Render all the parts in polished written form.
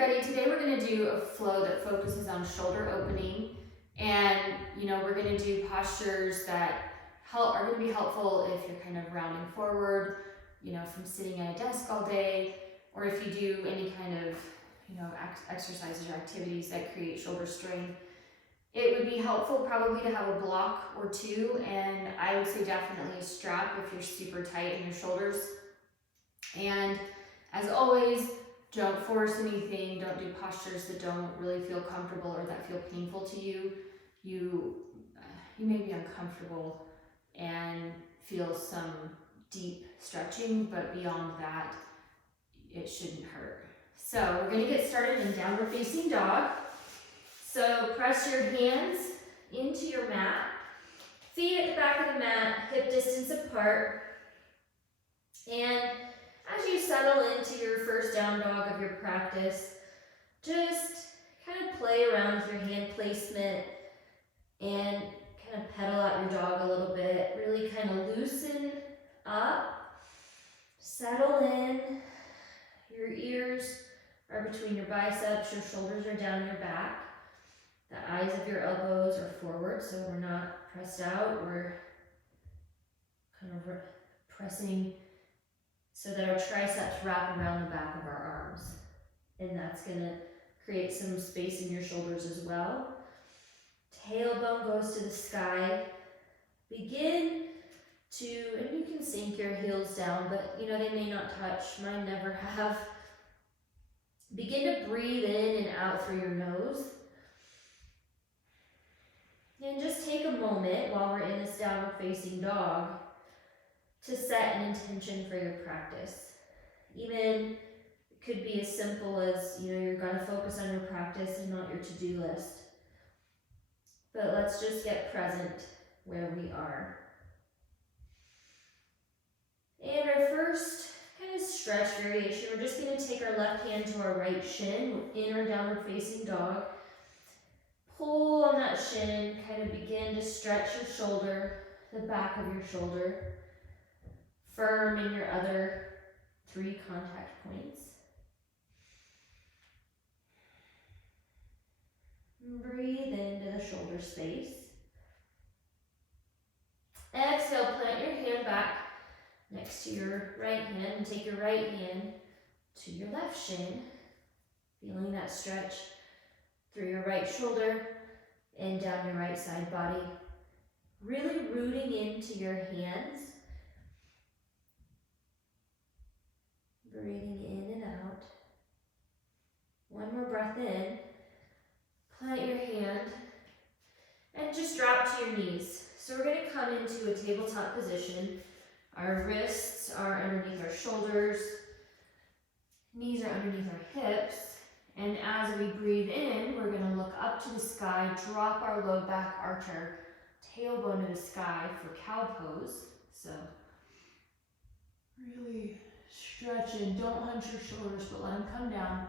ready, today we're going to do a flow that focuses on shoulder opening, and we're going to do postures that are going to be helpful if you're kind of rounding forward, from sitting at a desk all day, or if you do any kind of exercises or activities that create shoulder strain. It would be helpful probably to have a block or two, and I would say definitely a strap if you're super tight in your shoulders. And as always, don't force anything, don't do postures that don't really feel comfortable or that feel painful to you. You may be uncomfortable and feel some deep stretching, but beyond that, it shouldn't hurt. So we're gonna get started in downward facing dog. So press your hands into your mat, feet at the back of the mat, hip distance apart. And as you settle into your first down dog of your practice, just kind of play around with your hand placement and kind of pedal out your dog a little bit. Really kind of loosen up, settle in. Your ears are between your biceps, your shoulders are down your back. The eyes of your elbows are forward, so we're not pressed out. We're kind of pressing so that our triceps wrap around the back of our arms. And that's going to create some space in your shoulders as well. Tailbone goes to the sky. Begin to, and you can sink your heels down, but they may not touch. Mine never have. Begin to breathe in and out through your nose. And just take a moment while we're in this downward facing dog to set an intention for your practice. Even it could be as simple as, you're going to focus on your practice and not your to-do list. But let's just get present where we are. And our first kind of stretch variation, we're just going to take our left hand to our right shin in our downward facing dog. Pull on that shin, kind of begin to stretch your shoulder, the back of your shoulder. Firm in your other 3 contact points. Breathe into the shoulder space. Exhale, plant your hand back next to your right hand and take your right hand to your left shin. Feeling that stretch through your right shoulder and down your right side body. Really rooting into your hands. Breathing in and out. One more breath in. Plant your hand and just drop to your knees. So we're going to come into a tabletop position. Our wrists are underneath our shoulders. Knees are underneath our hips. And as we breathe in, we're going to look up to the sky, drop our low back, arch our tailbone to the sky for cow pose. So really stretch in, don't hunch your shoulders, but let them come down.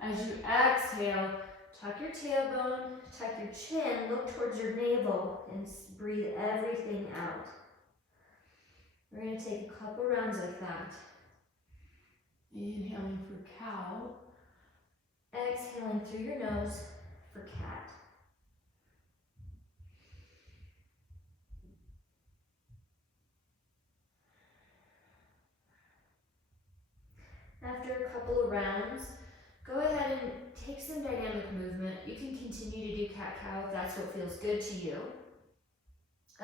As you exhale, tuck your tailbone, tuck your chin, look towards your navel, and breathe everything out. We're going to take a couple rounds like that. Inhaling for cow. Exhaling through your nose for cat. After a couple of rounds, go ahead and take some dynamic movement. You can continue to do cat-cow if that's what feels good to you.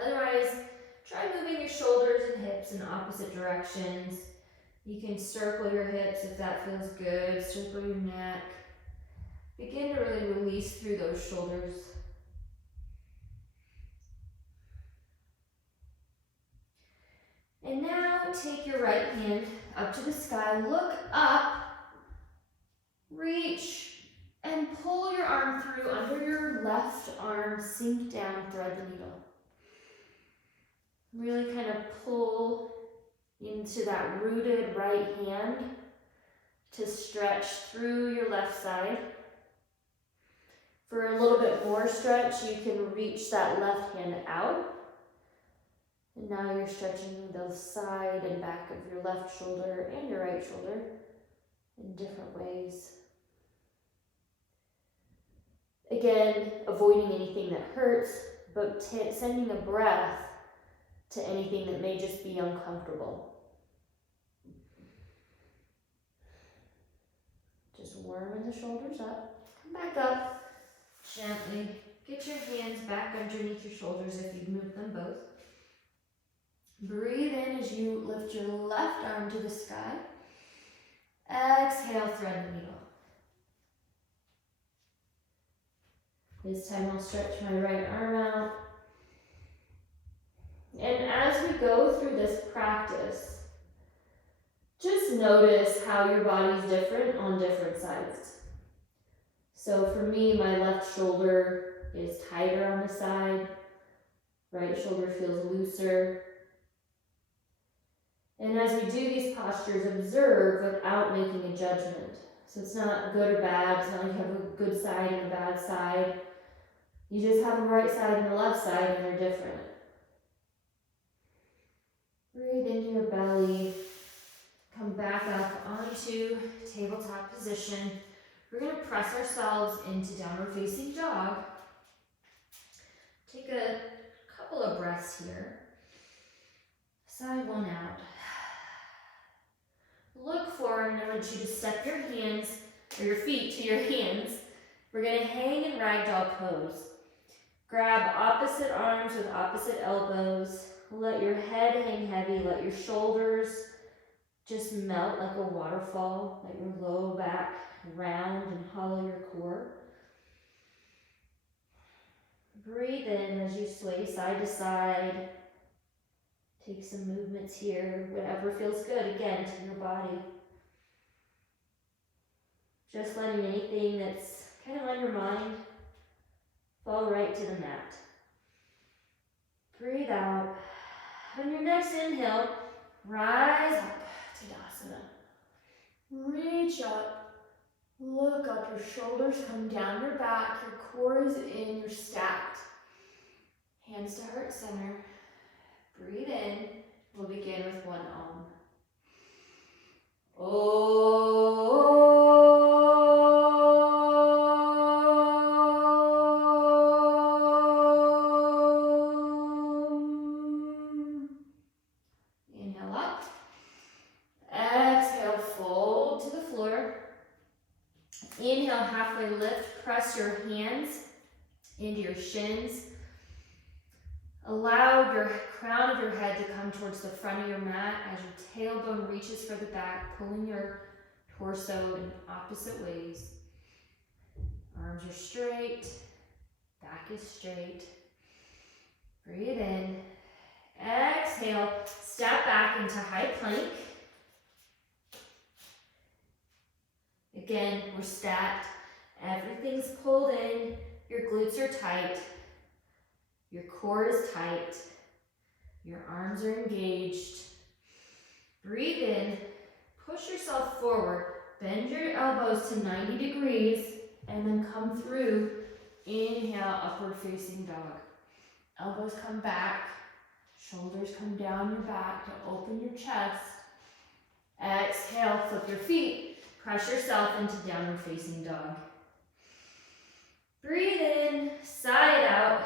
Otherwise, try moving your shoulders and hips in opposite directions. You can circle your hips if that feels good, circle your neck. Begin to really release through those shoulders. And now take your right hand up to the sky, look up, reach, and pull your arm through under your left arm, sink down, thread the needle. Really kind of pull into that rooted right hand to stretch through your left side. For a little bit more stretch, you can reach that left hand out. And now you're stretching the side and back of your left shoulder and your right shoulder in different ways. Again, avoiding anything that hurts, but sending a breath to anything that may just be uncomfortable. Just warming the shoulders up. Come back up. Gently get your hands back underneath your shoulders if you've moved them both. Breathe in as you lift your left arm to the sky. Exhale, thread the needle. This time I'll stretch my right arm out. And as we go through this practice, just notice how your body's different on different sides. So for me, my left shoulder is tighter on the side. Right shoulder feels looser. And as we do these postures, observe without making a judgment. So it's not good or bad. It's not like you have a good side and a bad side. You just have a right side and a left side, and they're different. Breathe into your belly. Come back up onto tabletop position. We're going to press ourselves into downward facing dog. Take a couple of breaths here. Side one out. Look forward, and I want you to step your hands, or your feet to your hands. We're going to hang in ragdoll pose. Grab opposite arms with opposite elbows. Let your head hang heavy. Let your shoulders just melt like a waterfall. Let your low back round and hollow your core. Breathe in as you sway side to side. Take some movements here, whatever feels good, again, to your body. Just letting anything that's kind of on your mind fall right to the mat. Breathe out. On your next inhale, rise up to Tadasana. Reach up. Look up. Your shoulders come down your back. Your core is in. You're stacked. Hands to heart center. Breathe in. We'll begin with one Om. Inhale up. Exhale, fold to the floor. Inhale, halfway lift. Press your hands into your shins. Allow your crown of your head to come towards the front of your mat as your tailbone reaches for the back, pulling your torso in opposite ways. Arms are straight, back is straight. Breathe in. Exhale, step back into high plank. Again, we're stacked. Everything's pulled in. Your glutes are tight. Your core is tight. Your arms are engaged. Breathe in. Push yourself forward. Bend your elbows to 90 degrees and then come through. Inhale, upward facing dog. Elbows come back. Shoulders come down your back to open your chest. Exhale, flip your feet. Press yourself into downward facing dog. Breathe in, sigh it out.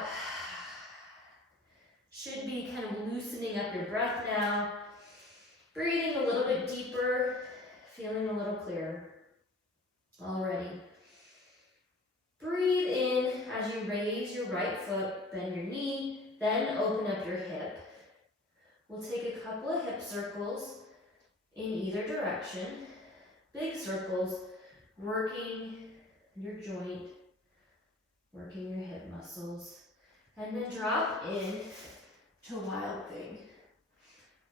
Should be kind of loosening up your breath now. Breathing a little bit deeper, feeling a little clearer already. Breathe in as you raise your right foot, bend your knee, then open up your hip. We'll take a couple of hip circles in either direction. Big circles, working your joint, working your hip muscles, and then drop in to Wild Thing.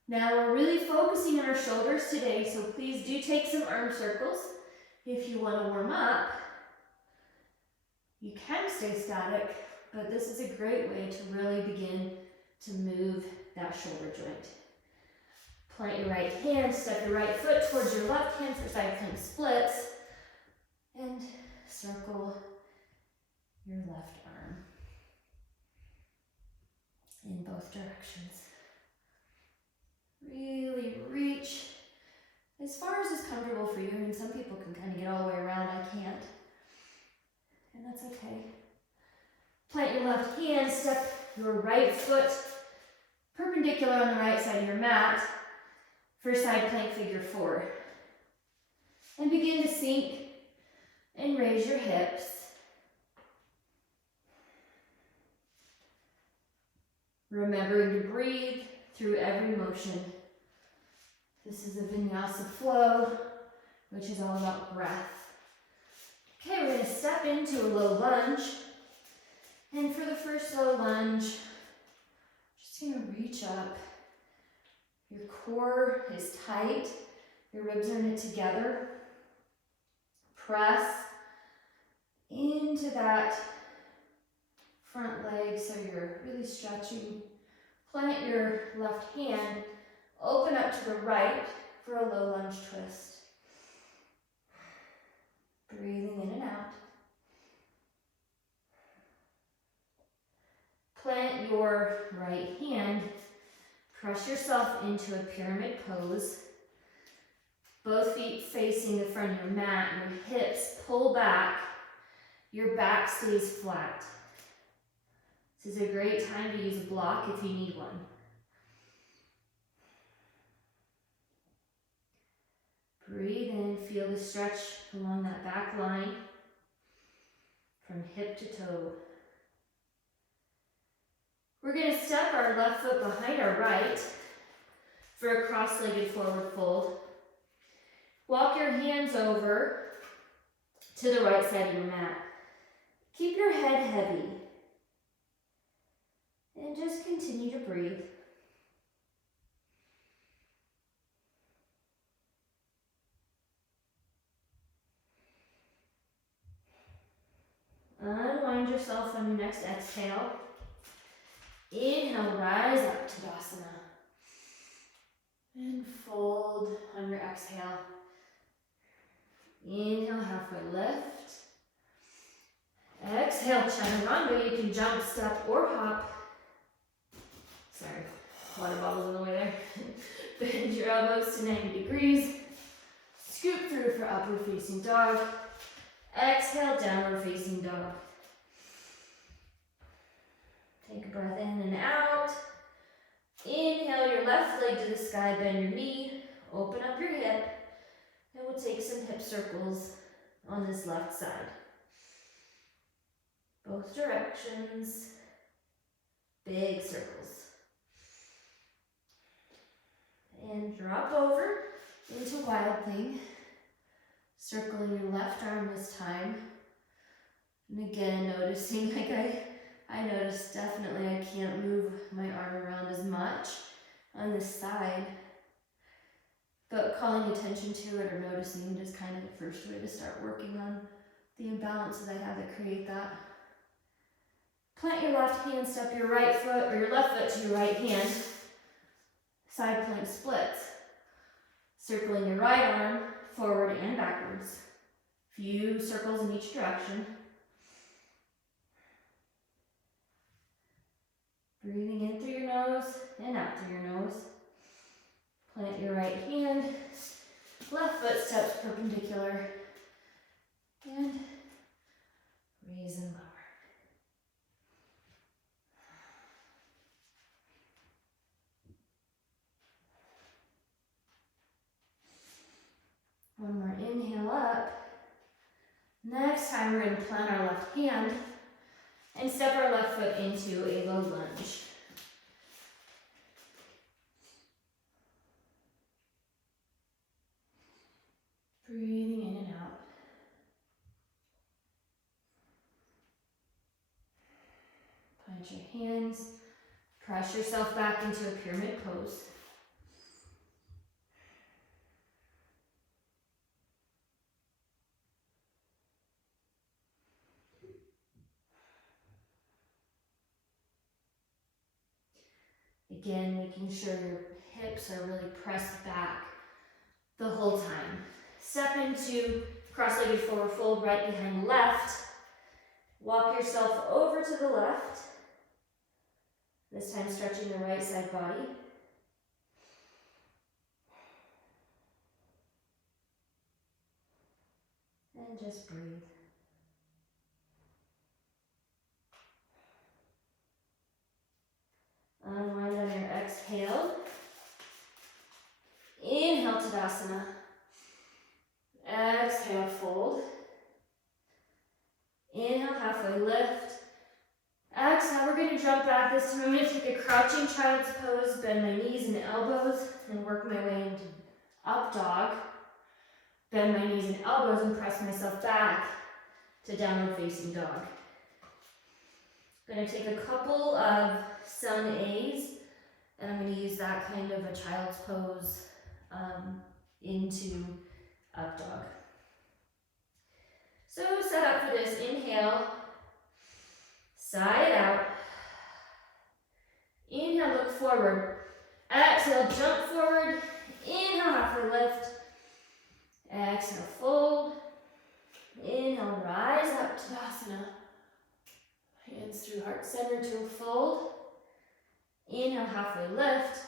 Now we're really focusing on our shoulders today, so please do take some arm circles. If you want to warm up, you can stay static, but this is a great way to really begin to move that shoulder joint. Plant your right hand, step your right foot towards your left hand for side plank splits, and circle your left arm in both directions. Really reach as far as is comfortable for you. I mean, some people can kind of get all the way around. I can't. And that's okay. left hand, step your right foot perpendicular on the right side of your mat for side plank figure 4. And begin to sink and raise your hips. Remembering to breathe through every motion. This is a Vinyasa flow, which is all about breath. Okay, we're going to step into a low lunge. And for the first low lunge, just going to reach up. Your core is tight. Your ribs are knit together. Press into that front leg so you're really stretching. Plant your left hand, open up to the right for a low lunge twist. Breathing in and out. Plant your right hand, press yourself into a pyramid pose. Both feet facing the front of your mat, your hips pull back, your back stays flat. This is a great time to use a block if you need one. Breathe in, feel the stretch along that back line from hip to toe. We're going to step our left foot behind our right for a cross-legged forward fold. Walk your hands over to the right side of your mat. Keep your head heavy. And just continue to breathe. Unwind yourself on your next exhale. Inhale, rise up to Tadasana. And fold on your exhale. Inhale, halfway lift. Exhale, chaturanga. You can jump, step, or hop. Sorry, water bottles in the way there. Bend your elbows to 90 degrees. Scoop through for upward facing dog. Exhale, downward facing dog. Take a breath in and out. Inhale your left leg to the sky, bend your knee, open up your hip, and we'll take some hip circles on this left side. Both directions, big circles. And drop over into Wild Thing, circling your left arm this time. And again, noticing, like I noticed definitely I can't move my arm around as much on this side. But calling attention to it or noticing it is kind of the first way to start working on the imbalances I have that create that. Plant your left hand, step your right foot or your left foot to your right hand. Side plank splits. Circling your right arm forward and backwards. Few circles in each direction. Breathing in through your nose and out through your nose. Plant your right hand. Left foot steps perpendicular. And raise and lower. One more inhale up. Next time we're going to plant our left hand and step our left foot into a low lunge. Breathing in and out. Plant your hands. Press yourself back into a pyramid pose. Again, making sure your hips are really pressed back the whole time. Step into cross-legged forward fold right behind left. Walk yourself over to the left. This time stretching the right side body. And just breathe. Unwind on your exhale. Inhale, Tadasana. Exhale, fold. Inhale, halfway lift. Exhale, we're going to jump back. This time I'm going to take a crouching child's pose, bend my knees and elbows, and work my way into up dog. Bend my knees and elbows and press myself back to downward facing dog. I'm going to take a couple of sun A's, and I'm going to use that kind of a child's pose into up dog. So set up for this. Inhale, side out. Inhale, look forward. Exhale, jump forward. Inhale, halfway lift. Exhale, fold. Inhale, rise up, Tadasana. Hands through heart center to a fold. Inhale, halfway lift.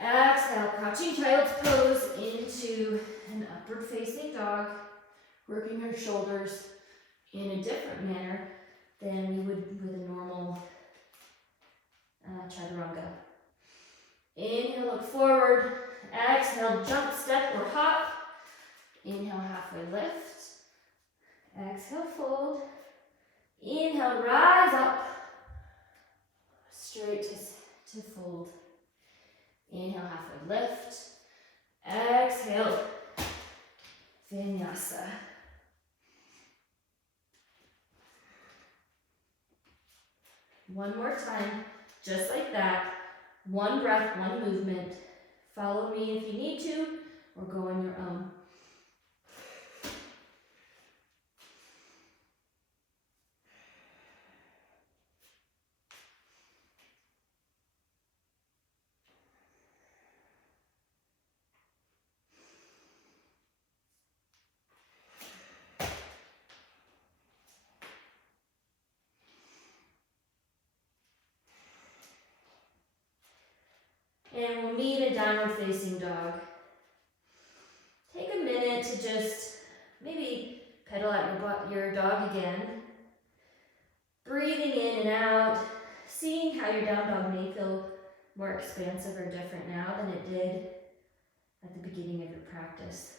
Exhale, crouching child's pose into an upward facing dog. Working our shoulders in a different manner than we would with a normal chaturanga. Inhale, look forward. Exhale, jump, step, or hop. Inhale, halfway lift. Exhale, fold. Inhale, rise up. Straight to fold. Inhale, halfway lift. Exhale, Vinyasa. One more time, just like that. One breath, one movement. Follow me if you need to, or go on your own. And we'll meet a downward facing dog. Take a minute to just maybe pedal out your dog again. Breathing in and out, seeing how your down dog may feel more expansive or different now than it did at the beginning of your practice.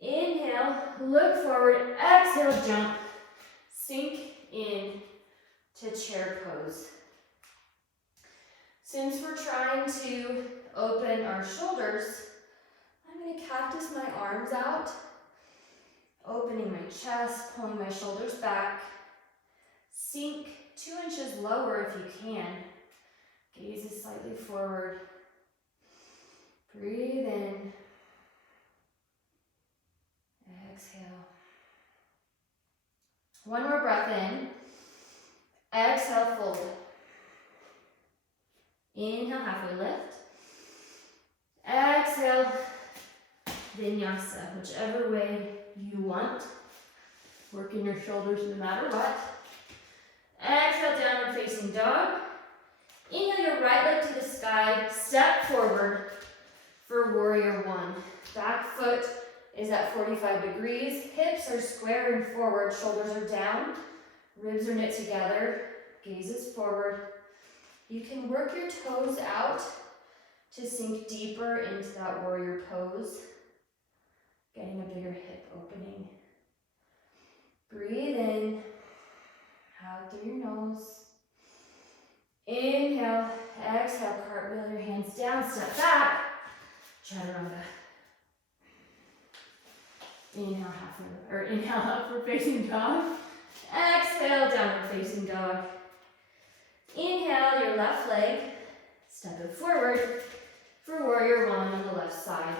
Inhale, look forward, exhale, jump, sink in to chair pose. Since we're trying to open our shoulders, I'm going to cactus my arms out, opening my chest, pulling my shoulders back. Sink 2 inches lower if you can. Gaze is slightly forward. Breathe in. Exhale. One more breath in. Exhale, fold. Inhale, halfway lift. Exhale, Vinyasa, whichever way you want. Working your shoulders no matter what. Exhale, downward facing dog. Inhale your right leg to the sky, step forward for warrior one. Back foot is at 45 degrees. Hips are square and forward, shoulders are down, ribs are knit together, gaze is forward. You can work your toes out to sink deeper into that warrior pose, getting a bigger hip opening. Breathe in, out through your nose. Inhale, exhale, cartwheel your hands down, step back, chaturanga. Inhale, inhale, upward facing dog. Exhale, downward facing dog. Inhale your left leg, step it forward for warrior one on the left side.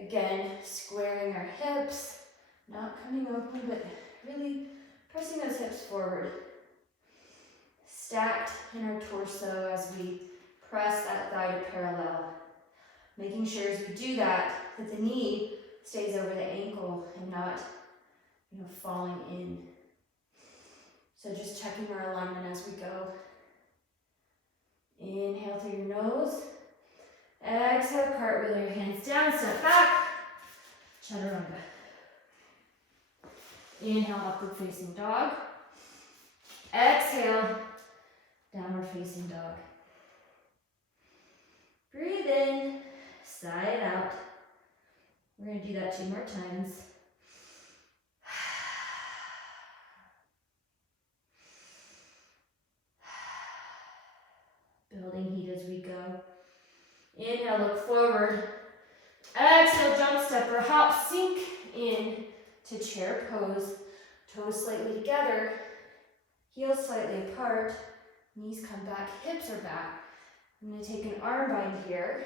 Again, squaring our hips, not coming open, but really pressing those hips forward. Stacked in our torso as we press that thigh to parallel. Making sure as we do that, that the knee stays over the ankle and not, falling in. So just checking our alignment as we go. Inhale through your nose. Exhale, cartwheel your hands down, step back. Chaturanga. Inhale, upward facing dog. Exhale, Downward facing dog. Breathe in, sigh it out. We're going to do that 2 more times. Building heat as we go. Inhale, look forward. Exhale, jump step or hop, sink in to chair pose. Toes slightly together, heels slightly apart, knees come back, hips are back. I'm going to take an arm bind here.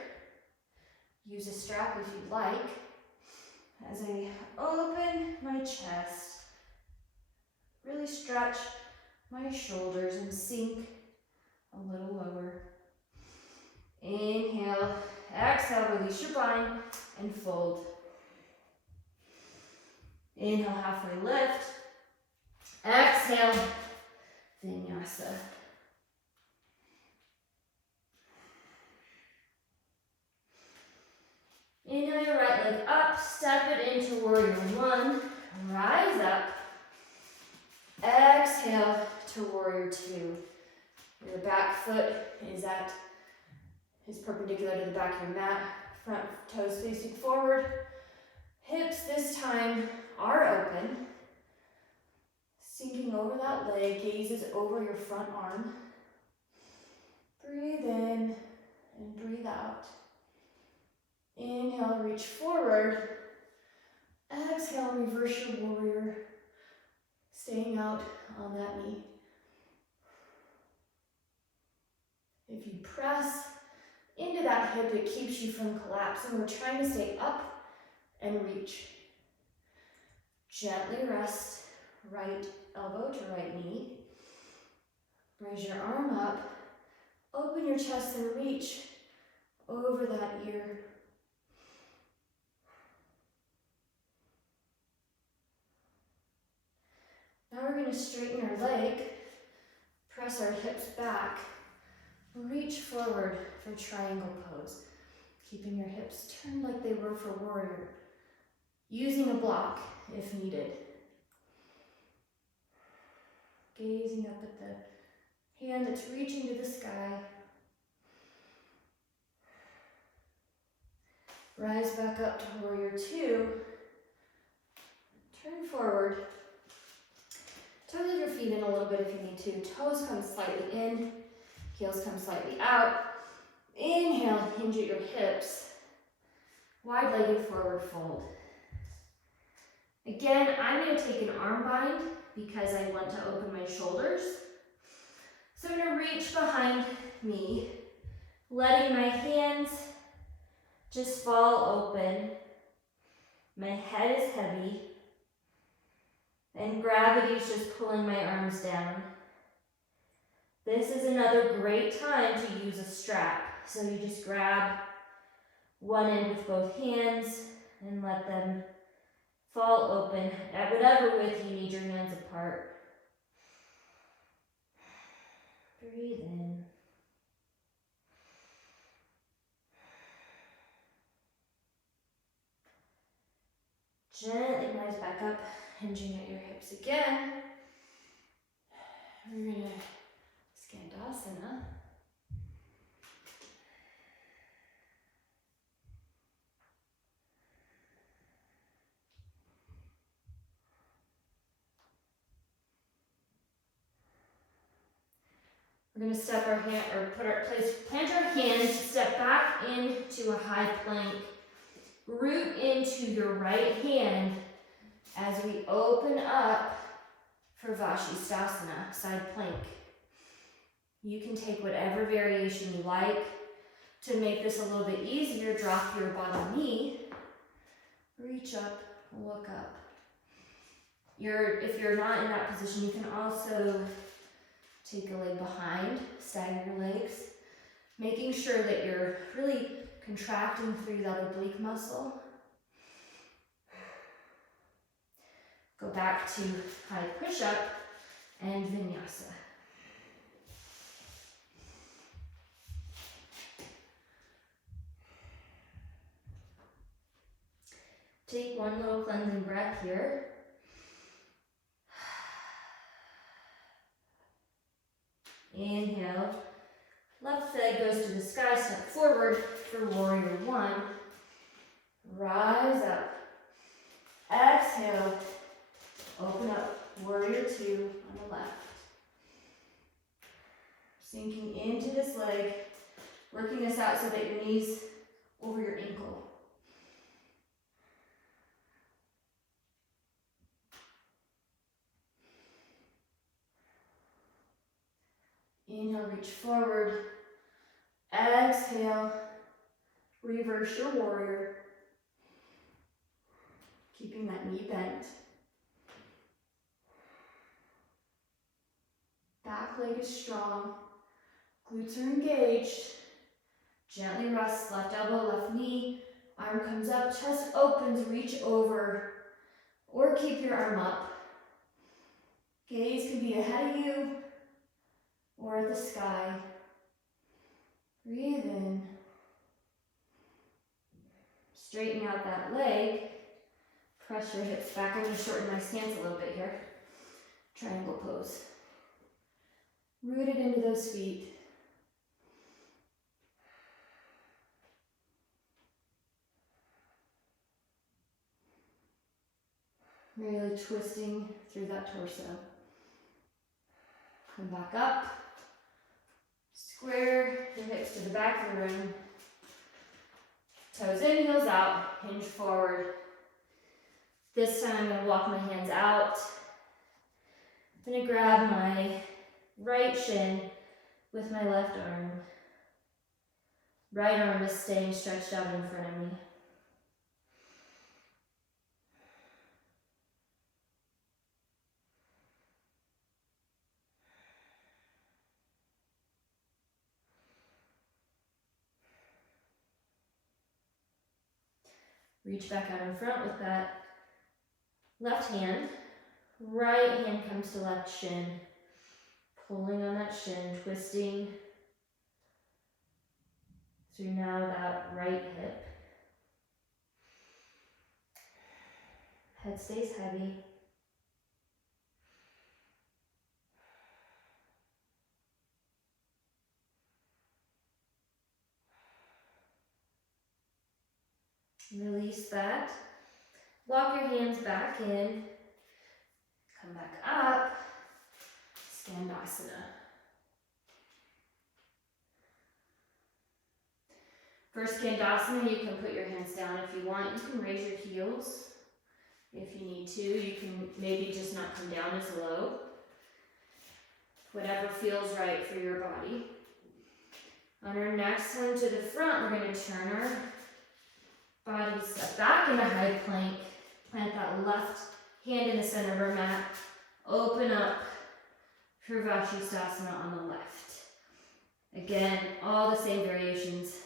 Use a strap if you'd like. As I open my chest, really stretch my shoulders and sink a little lower. Inhale, exhale, release your bind and fold. Inhale, halfway lift. Exhale, Vinyasa. Inhale your right leg up, step it into warrior 1, rise up. Exhale to warrior 2. Your back foot is perpendicular to the back of your mat, front toes facing forward. Hips this time are open. Sinking over that leg, gazes over your front arm. Breathe in and breathe out. Inhale, reach forward. Exhale, reverse your warrior. Staying out on that knee. If you press into that hip, it keeps you from collapsing. We're trying to stay up and reach. Gently rest right elbow to right knee. Raise your arm up. Open your chest and reach over that ear. Now we're going to straighten our leg, press our hips back, reach forward for triangle pose, keeping your hips turned like they were for warrior, using a block if needed. Gazing up at the hand that's reaching to the sky. Rise back up to warrior 2. Turn forward. Tug your feet in a little bit if you need to. Toes come slightly in, heels come slightly out. Inhale, hinge at your hips. Wide-legged forward fold. Again, I'm going to take an arm bind because I want to open my shoulders. So I'm going to reach behind me, letting my hands just fall open. My head is heavy. And gravity is just pulling my arms down. This is another great time to use a strap. So you just grab one end with both hands and let them fall open at whatever width you need your hands apart. Breathe in. Gently rise back up, hinging at your hips again. We're going to Skandasana. We're going to step our hand, or plant our hands, step back into a high plank. Root into your right hand as we open up for Vashisthasana, side plank. You can take whatever variation you like. To make this a little bit easier, drop your bottom knee, reach up, look up. If you're not in that position, you can also take a leg behind, stagger your legs, making sure that you're really contracting through that oblique muscle. Go back to high push-up and Vinyasa. Take one little cleansing breath here. Inhale. Left leg goes to the sky, step forward for warrior one. Rise up. Exhale. Open up, warrior two on the left. Sinking into this leg, working this out so that your knees over your ankle. Inhale, reach forward. Exhale, reverse your warrior. Keeping that knee bent. Back leg is strong. Glutes are engaged. Gently rest, left elbow, left knee. Arm comes up, chest opens, reach over. Or keep your arm up. Gaze can be ahead of you or at the sky. Breathe in. Straighten out that leg. Press your hips back. I'm going to shorten my stance a little bit here. Triangle pose. Rooted into those feet. Really twisting through that torso. Come back up. Square your hips to the back of the room. Toes in, heels out. Hinge forward. This time I'm going to walk my hands out. I'm going to grab my right shin with my left arm. Right arm is staying stretched out in front of me. Reach back out in front with that left hand. Right hand comes to left shin. Pulling on that shin, twisting through now that right hip. Head stays heavy. Release that. Walk your hands back in. Come back up. Skandasana. For Skandasana, you can put your hands down if you want. You can raise your heels if you need to. You can maybe just not come down as low. Whatever feels right for your body. On our next one to the front, we're going to turn our body, step back into high plank. Plant that left hand in the center of our mat. Open up for Vashisthasana on the left. Again, all the same variations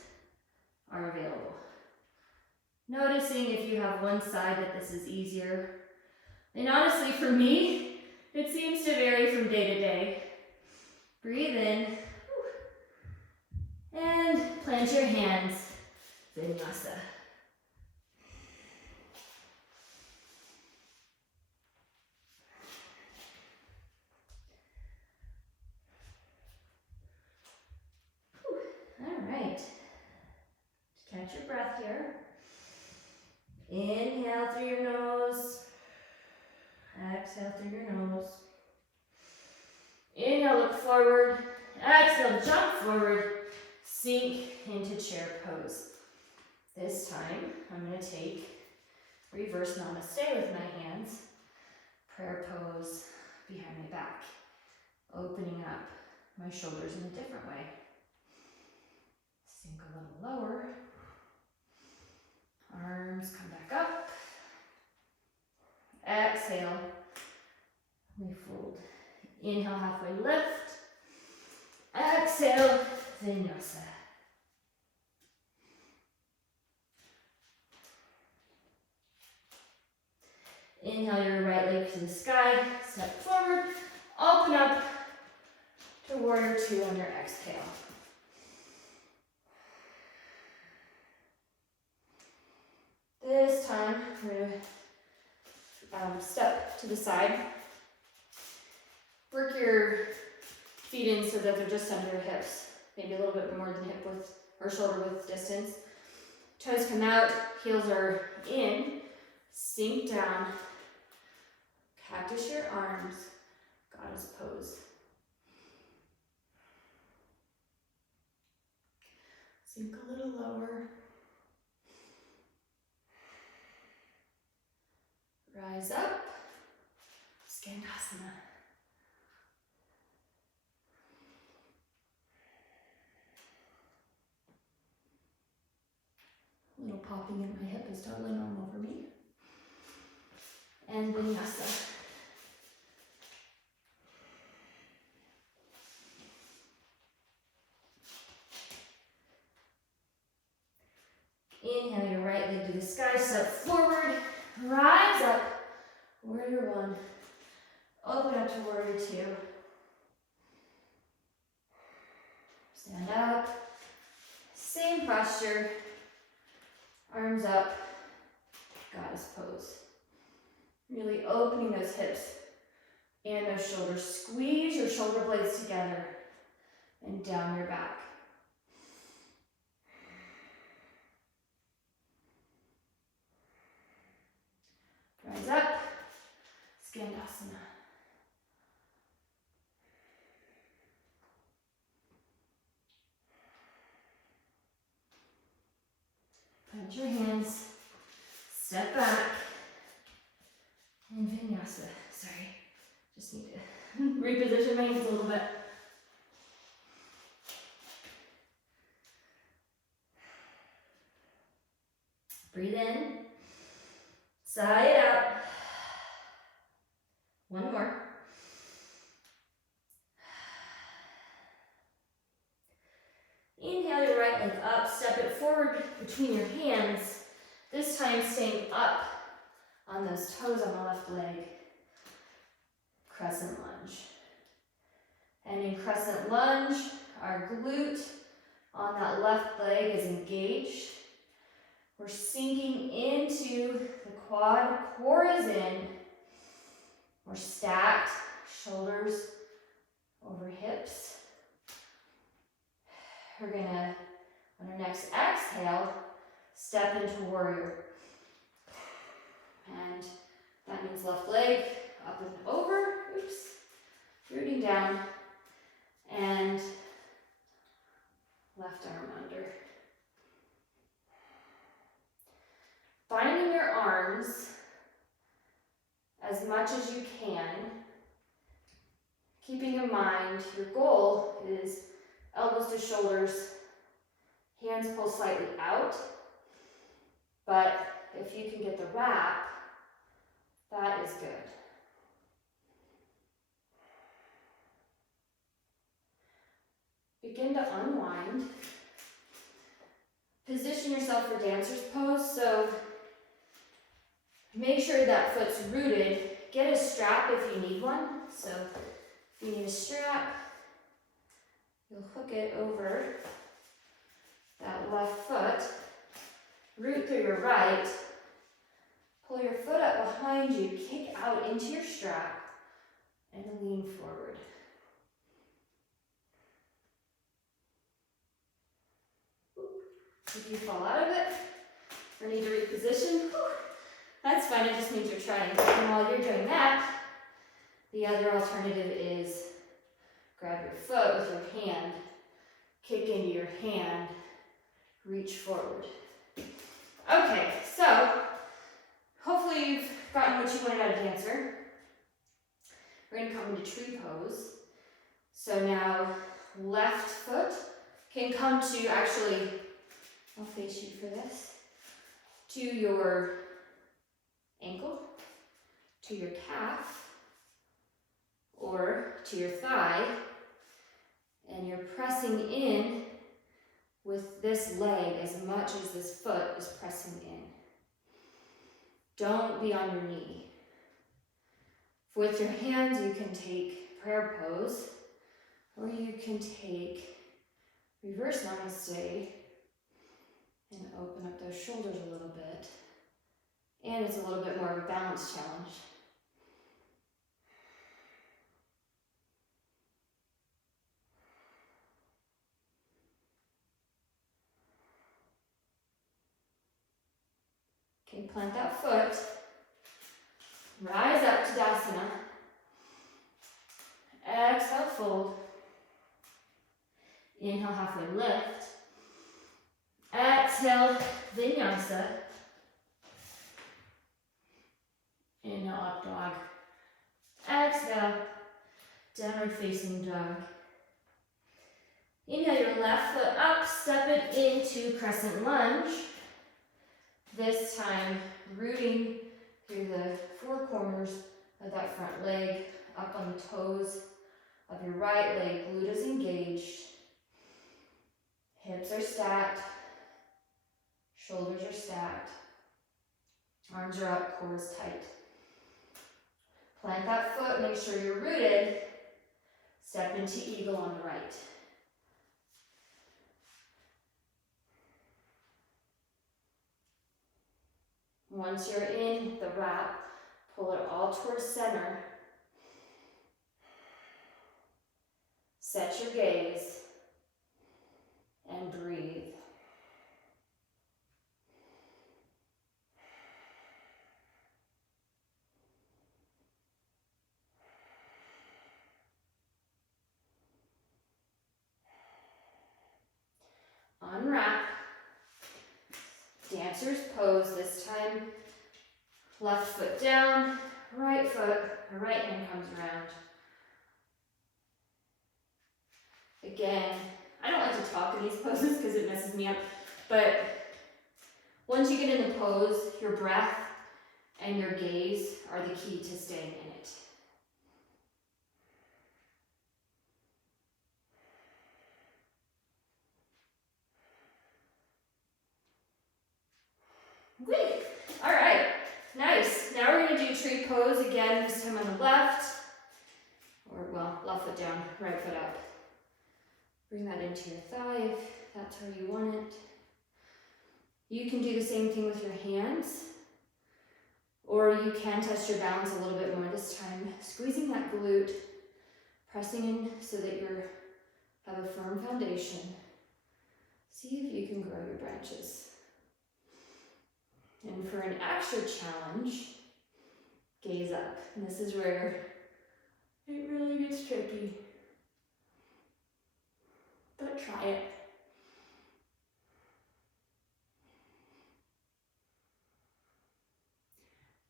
are available. Noticing if you have one side that this is easier. And honestly, for me, it seems to vary from day to day. Breathe in. And plant your hands. Vinyasa. Catch your breath here. Inhale through your nose. Exhale through your nose. Inhale, look forward. Exhale, jump forward. Sink into chair pose. This time, I'm going to take reverse namaste with my hands. Prayer pose behind my back. Opening up my shoulders in a different way. Sink a little lower. Arms come back up. Exhale. We fold. Inhale, halfway lift. Exhale, Vinyasa. Inhale your right leg to the sky. Step forward. Open up to warrior two on your exhale. This time, we're going to step to the side. Work your feet in so that they're just under your hips. Maybe a little bit more than hip width or shoulder width distance. Toes come out, heels are in, sink down, cactus your arms, goddess pose. Sink a little lower. Rise up, Skandasana. A little popping in my hip is totally normal for me. And Vinyasa. Inhale your right leg to the sky, step forward, rise up, warrior one. Open up to warrior two. Stand up, same posture, arms up, goddess pose. Really opening those hips and those shoulders. Squeeze your shoulder blades together and down your back. Rise up, Skandasana. Plant your hands, step back, and Vinyasa. Sorry, just need to reposition my hands a little bit. Breathe in, sigh it out. One more. Inhale your right leg up, step it forward between your hands, this time staying up on those toes on the left leg. Crescent lunge. And in crescent lunge, our glute on that left leg is engaged. We're sinking into the quad, core is in. We're stacked, shoulders over hips. We're gonna, on our next exhale, step into warrior. And that means left leg up and over, oops, rooting down, and left arm under. Binding your arms as much as you can, keeping in mind your goal is elbows to shoulders, hands pull slightly out, but if you can get the wrap, that is good. Begin to unwind. Position yourself for dancer's pose, so make sure that foot's rooted. Get a strap if you need one. So if you need a strap, you'll hook it over that left foot, root through your right, pull your foot up behind you, kick out into your strap, and lean forward. If you fall out of it or need to reposition, that's fine, it just means you're trying. And while you're doing that, the other alternative is grab your foot with your hand, kick into your hand, reach forward. Okay, so hopefully you've gotten what you wanted out of dancer. We're going to come into tree pose. So now left foot can come to, actually, I'll face you for this, to your ankle, to your calf, or to your thigh, and you're pressing in with this leg as much as this foot is pressing in. Don't be on your knee. With your hands, you can take prayer pose, or you can take reverse namaste and open up those shoulders a little bit. And it's a little bit more of a balance challenge. Okay, plant that foot. Rise up to Tadasana. Exhale, fold. Inhale, halfway lift. Exhale, Vinyasa. Inhale, up dog. Exhale, downward facing dog. Inhale your left foot up, step it into Crescent Lunge. This time, rooting through the four corners of that front leg, up on the toes of your right leg, glute is engaged. Hips are stacked, shoulders are stacked, arms are up, core is tight. Plant that foot, make sure you're rooted. Step into eagle on the right. Once you're in the wrap, pull it all towards center. Set your gaze and breathe. Unwrap. Dancer's pose. This time, left foot down, right foot, or right hand comes around. Again, I don't like to talk in these poses because it messes me up, but once you get in the pose, your breath and your gaze are the key to staying in it. Great. All right, nice. Now we're going to do tree pose again, this time on the left, or well, left foot down, right foot up. Bring that into your thigh if that's where you want it. You can do the same thing with your hands, or you can test your balance a little bit more this time, squeezing that glute, pressing in so that you have a firm foundation. See if you can grow your branches. And for an extra challenge, gaze up. And this is where it really gets tricky. But try it.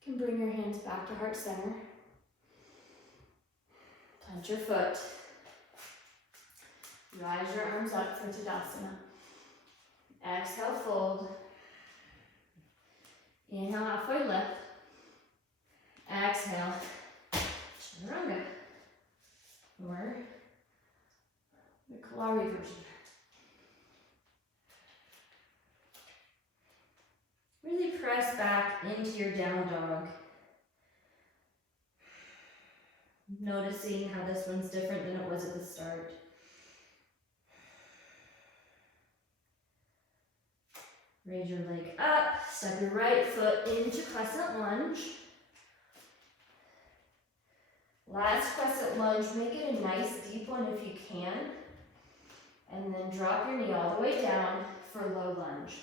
You can bring your hands back to heart center. Plant your foot. Rise your arms up for Tadasana. Exhale, fold. Inhale, halfway lift. Exhale, chaturanga, or the Kalari version. Really press back into your down dog. Noticing how this one's different than it was at the start. Raise your leg up, step your right foot into Crescent Lunge. Last Crescent Lunge, make it a nice deep one if you can. And then drop your knee all the way down for low lunge.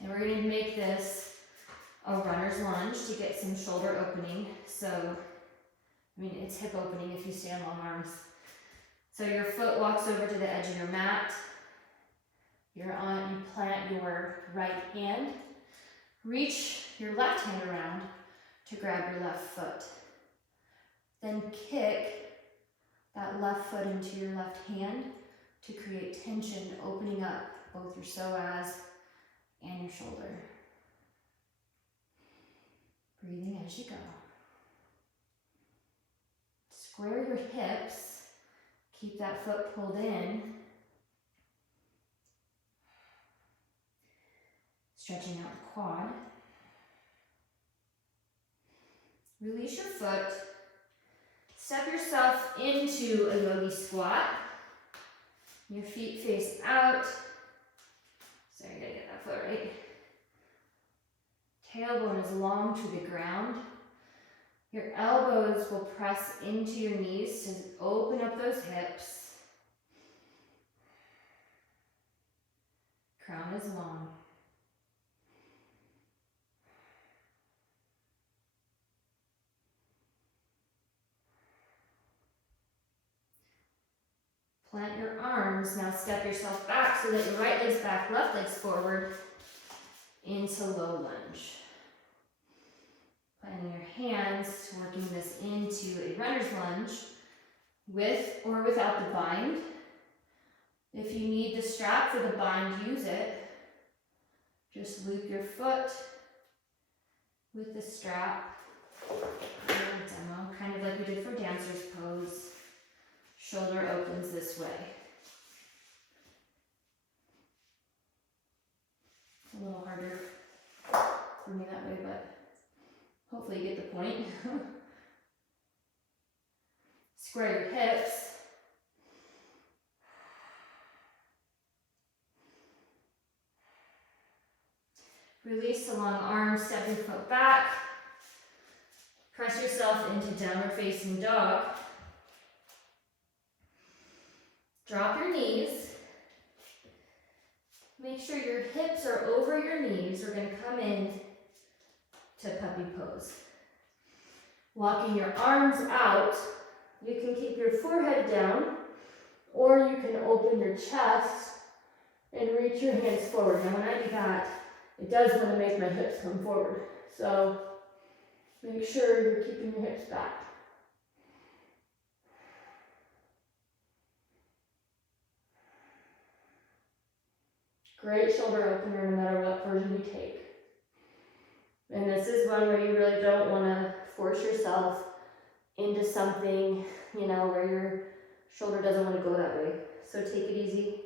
And we're going to make this a runner's lunge to get some shoulder opening. So, I mean, it's hip opening if you stay on long arms. So your foot walks over to the edge of your mat. You plant your right hand, reach your left hand around to grab your left foot. Then kick that left foot into your left hand to create tension, opening up both your psoas and your shoulder. Breathing as you go. Square your hips, keep that foot pulled in. Stretching out the quad. Release your foot. Step yourself into a yogi squat. Your feet face out. Sorry, I gotta get that foot right. Tailbone is long to the ground. Your elbows will press into your knees to open up those hips. Crown is long. Plant your arms. Now step yourself back so that your right leg's back, left leg's forward into low lunge. Planting your hands, working this into a runner's lunge with or without the bind. If you need the strap for the bind, use it. Just loop your foot with the strap. Demo, kind of like we did for dancer's pose. Shoulder opens this way. It's a little harder for me that way, but hopefully you get the point. Square your hips. Release the long arms, step your foot back. Press yourself into downward facing dog. Drop your knees. Make sure your hips are over your knees. We're going to come in to puppy pose. Walking your arms out, you can keep your forehead down, or you can open your chest and reach your hands forward. Now when I do that, it does want to make my hips come forward. So make sure you're keeping your hips back. Great shoulder opener no matter what version you take. And this is one where you really don't want to force yourself into something, where your shoulder doesn't want to go that way. So take it easy.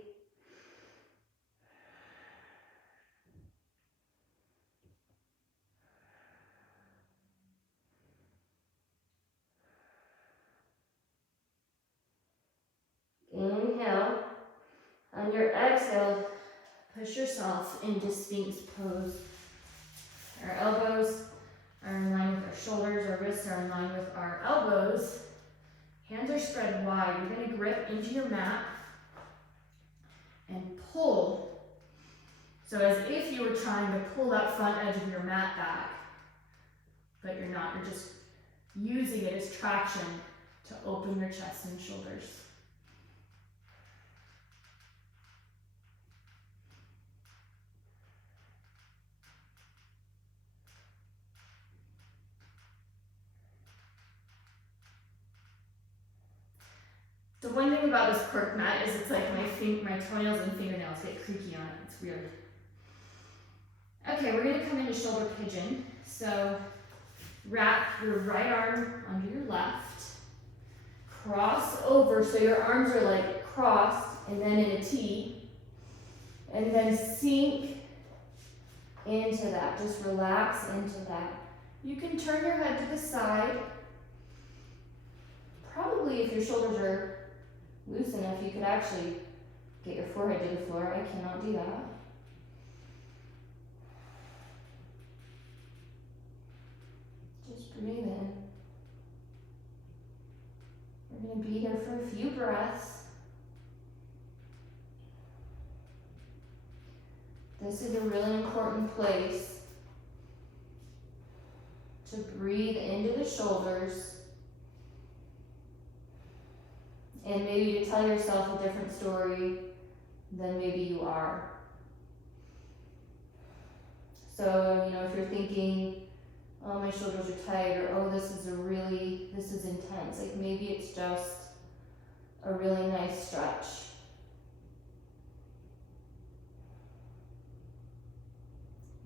Inhale. On your exhale, push yourself into Sphinx pose. Our elbows are in line with our shoulders, our wrists are in line with our elbows. Hands are spread wide. You're going to grip into your mat and pull. So as if you were trying to pull that front edge of your mat back, but you're not. You're just using it as traction to open your chest and shoulders. The one thing about this cork mat is it's like my toenails and fingernails get creaky on it. It's weird. Okay, we're going to come into shoulder pigeon. So wrap your right arm under your left. Cross over so your arms are like crossed and then in a T. And then sink into that. Just relax into that. You can turn your head to the side. Probably if your shoulders are loose enough, you could actually get your forehead to the floor. I cannot do that. Just breathe in. We're going to be here for a few breaths. This is a really important place to breathe into the shoulders. And maybe to tell yourself a different story than maybe you are. So, if you're thinking, oh, my shoulders are tight, or oh, this is intense. Like maybe it's just a really nice stretch.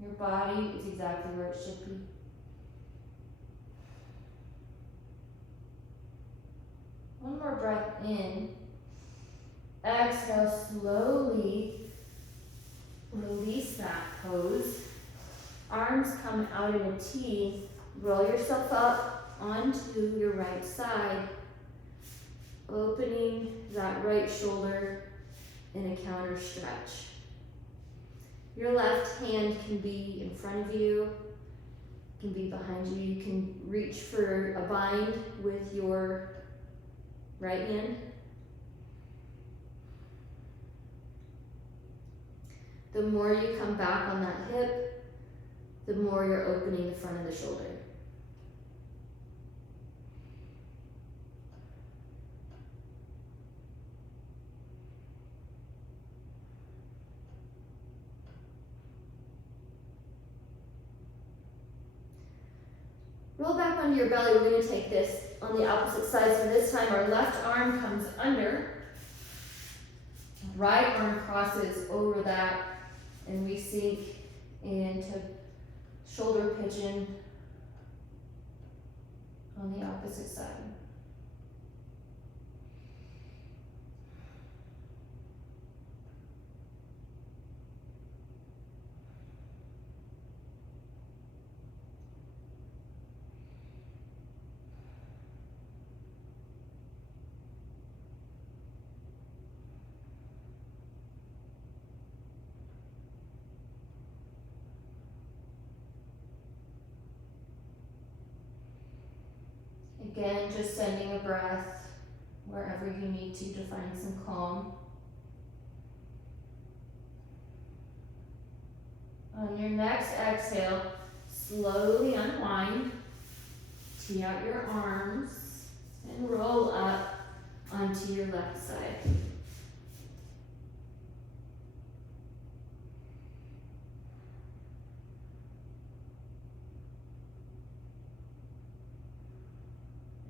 Your body is exactly where it should be. One more breath in. Exhale, slowly release that pose. Arms come out in a T. Roll yourself up onto your right side, opening that right shoulder in a counter stretch. Your left hand can be in front of you, can be behind you. You can reach for a bind with your right hand. The more you come back on that hip, the more you're opening the front of the shoulder. Roll back onto your belly. We're going to take this on the opposite side. So this time our left arm comes under. Right arm crosses over that, and we sink into shoulder pigeon on the opposite side. Again, just sending a breath wherever you need to find some calm. On your next exhale, slowly unwind, tee out your arms, and roll up onto your left side.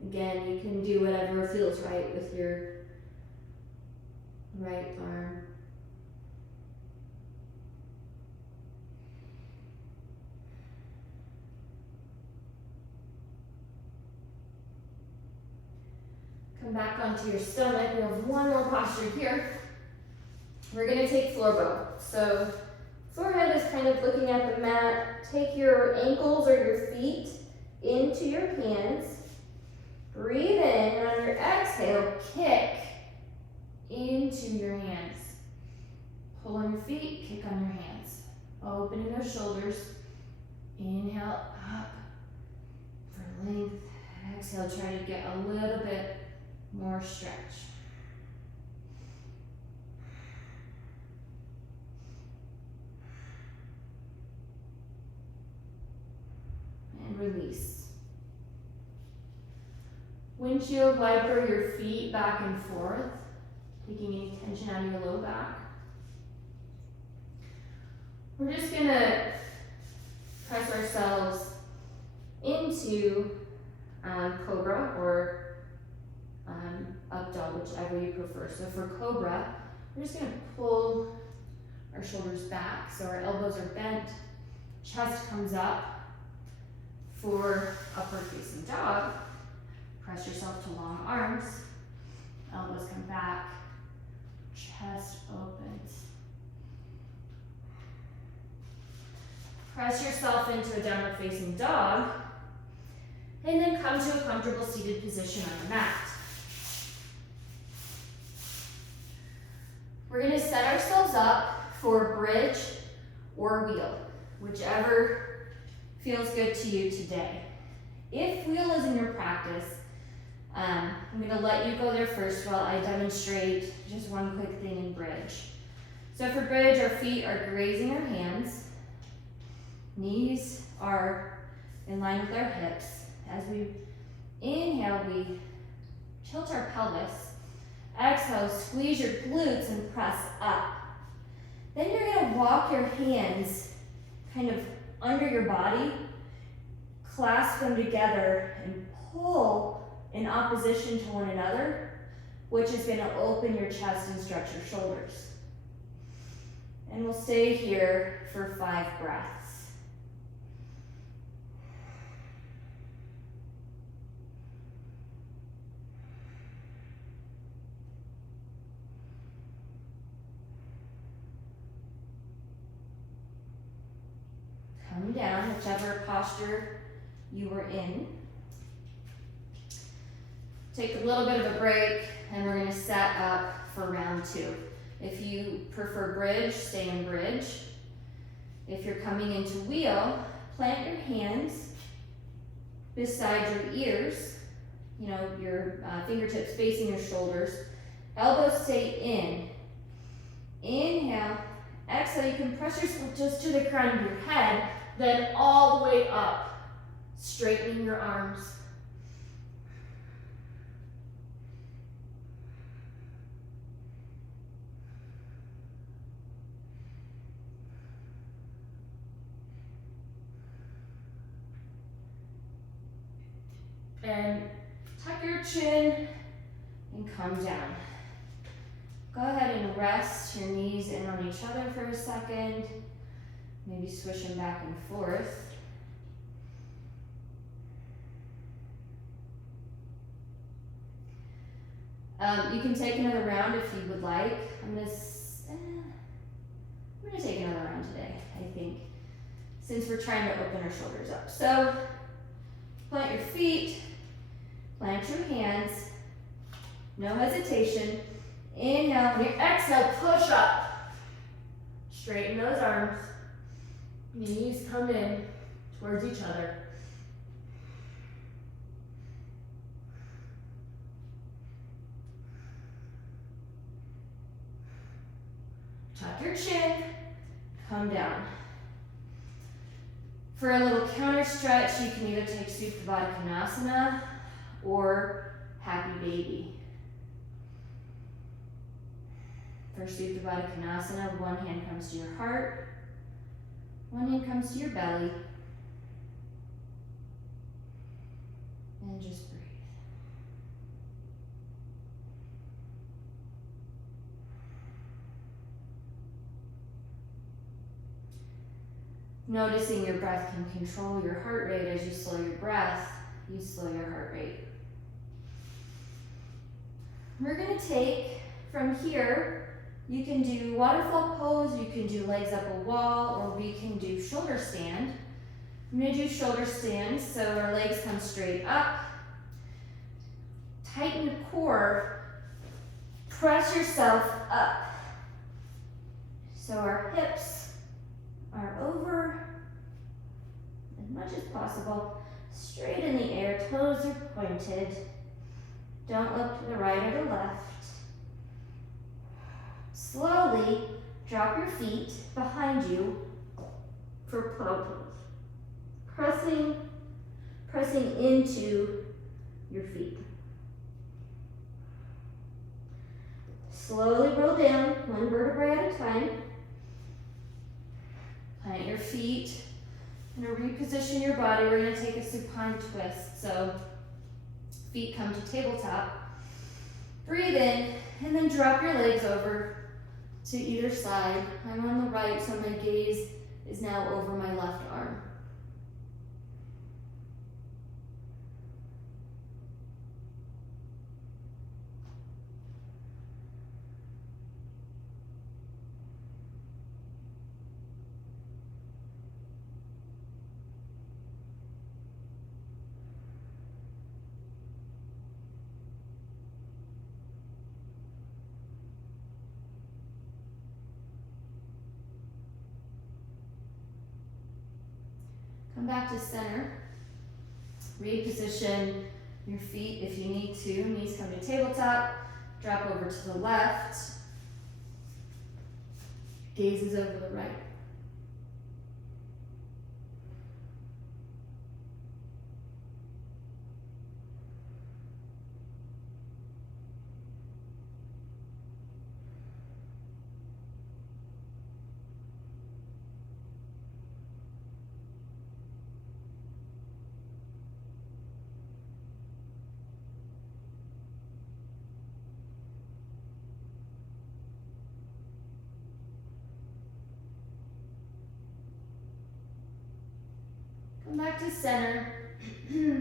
Again, you can do whatever feels right with your right arm. Come back onto your stomach. We have one more posture here. We're going to take floor bow. So forehead is kind of looking at the mat. Take your ankles or your feet into your hands. Breathe in, and on your exhale, kick into your hands. Pull on your feet, kick on your hands. Opening those shoulders. Inhale up for length. Exhale, try to get a little bit more stretch. And release. Windshield wiper your feet back and forth, taking any tension out of your low back. We're just gonna press ourselves into Cobra or up dog, whichever you prefer. So for Cobra, we're just gonna pull our shoulders back so our elbows are bent, chest comes up. For upward facing dog, press yourself to long arms, elbows come back, chest opens. Press yourself into a downward facing dog, and then come to a comfortable seated position on the mat. We're going to set ourselves up for bridge or wheel, whichever feels good to you today. If wheel is in your practice, I'm going to let you go there first while I demonstrate just one quick thing in bridge. So for bridge, our feet are grazing our hands. Knees are in line with our hips. As we inhale, we tilt our pelvis. Exhale, squeeze your glutes and press up. Then you're going to walk your hands kind of under your body, clasp them together, and pull in opposition to one another, which is going to open your chest and stretch your shoulders. And we'll stay here for 5 breaths. Come down, whichever posture you were in. Take a little bit of a break, and we're going to set up for round 2. If you prefer bridge, stay in bridge. If you're coming into wheel, plant your hands beside your ears, your fingertips facing your shoulders. Elbows stay in. Inhale. Exhale, you can press yourself just to the crown of your head, then all the way up, straightening your arms. And tuck your chin and come down. Go ahead and rest your knees in on each other for a second. Maybe swish them back and forth. You can take another round if you would like. I'm gonna take another round today, I think, since we're trying to open our shoulders up. So, plant your feet, plant your hands, no hesitation. Inhale, when you exhale, push up. Straighten those arms. Knees come in towards each other. Tuck your chin, come down. For a little counter stretch, you can either take Supine Twist or Happy Baby. For Supine Twist, one hand comes to your heart, one hand comes to your belly, and just breathe. Noticing your breath can control your heart rate. As you slow your breath, you slow your heart rate. We're going to take from here, you can do waterfall pose, you can do legs up a wall, or we can do shoulder stand. I'm going to do shoulder stand, so our legs come straight up. Tighten the core, press yourself up. So our hips are over as much as possible, straight in the air, toes are pointed. Don't look to the right or the left. Slowly drop your feet behind you for plow pose. Pressing into your feet. Slowly roll down, one vertebrae at a time. Plant your feet. You're going to reposition your body. We're going to take a supine twist. So feet come to tabletop. Breathe in, and then drop your legs over to either side. I'm on the right, so my gaze is now over my left arm. Come back to center. Reposition your feet if you need to. Knees come to tabletop. Drop over to the left. Gaze is over the right. Come back to center.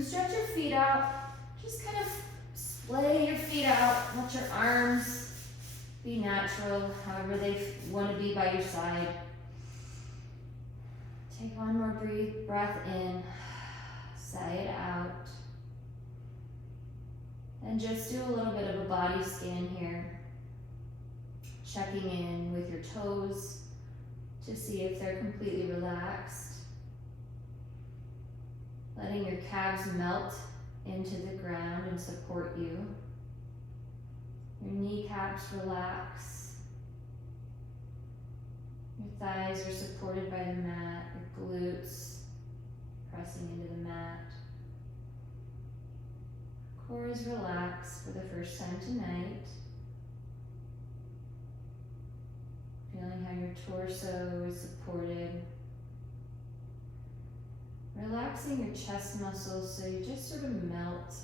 Stretch your feet out. Just kind of splay your feet out. Let your arms be natural, however they want to be by your side. Take one more breath in. Sigh it out. And just do a little bit of a body scan here. Checking in with your toes to see if they're completely relaxed. Letting your calves melt into the ground and support you. Your kneecaps relax. Your thighs are supported by the mat. Your glutes pressing into the mat. Core is relaxed for the first time tonight. Feeling how your torso is supported. Relaxing your chest muscles so you just sort of melt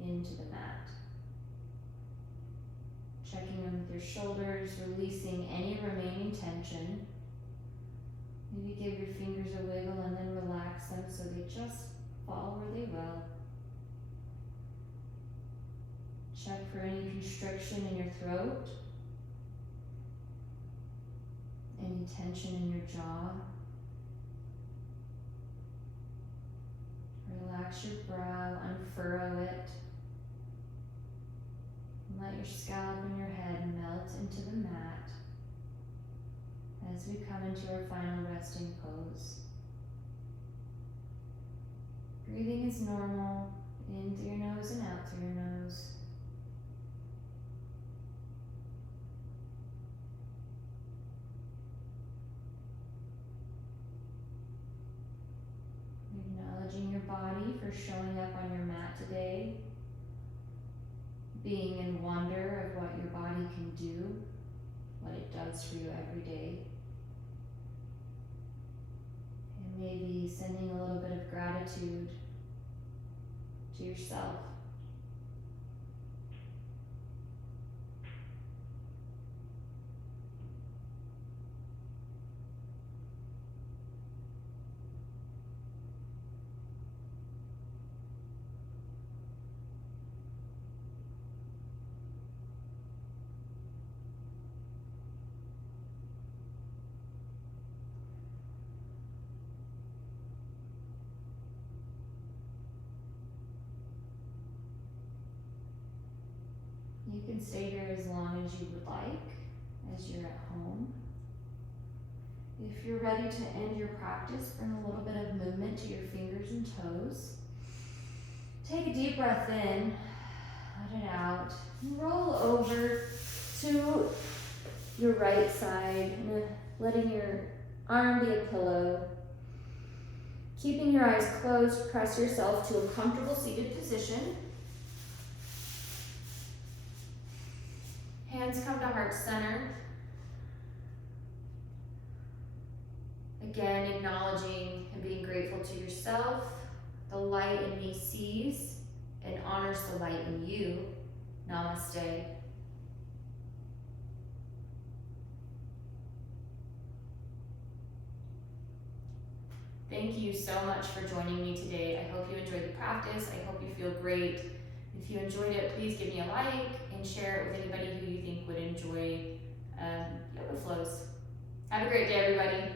into the mat. Checking in with your shoulders, releasing any remaining tension. Maybe give your fingers a wiggle and then relax them so they just fall where they will. Check for any constriction in your throat, any tension in your jaw. Relax your brow, unfurrow it. And let your scalp and your head melt into the mat as we come into our final resting pose. Breathing is normal, in through your nose and out through your nose. Acknowledging your body for showing up on your mat today, being in wonder of what your body can do, what it does for you every day. And maybe sending a little bit of gratitude to yourself. You can stay here as long as you would like, as you're at home. If you're ready to end your practice, bring a little bit of movement to your fingers and toes. Take a deep breath in, let it out, and roll over to your right side, letting your arm be a pillow. Keeping your eyes closed, press yourself to a comfortable seated position. Hands come to heart center. Again, acknowledging and being grateful to yourself. The light in me sees and honors the light in you. Namaste. Thank you so much for joining me today. I hope you enjoyed the practice. I hope you feel great. If you enjoyed it, please give me a like and share it with anybody who you think would enjoy yoga flows. Have a great day, everybody.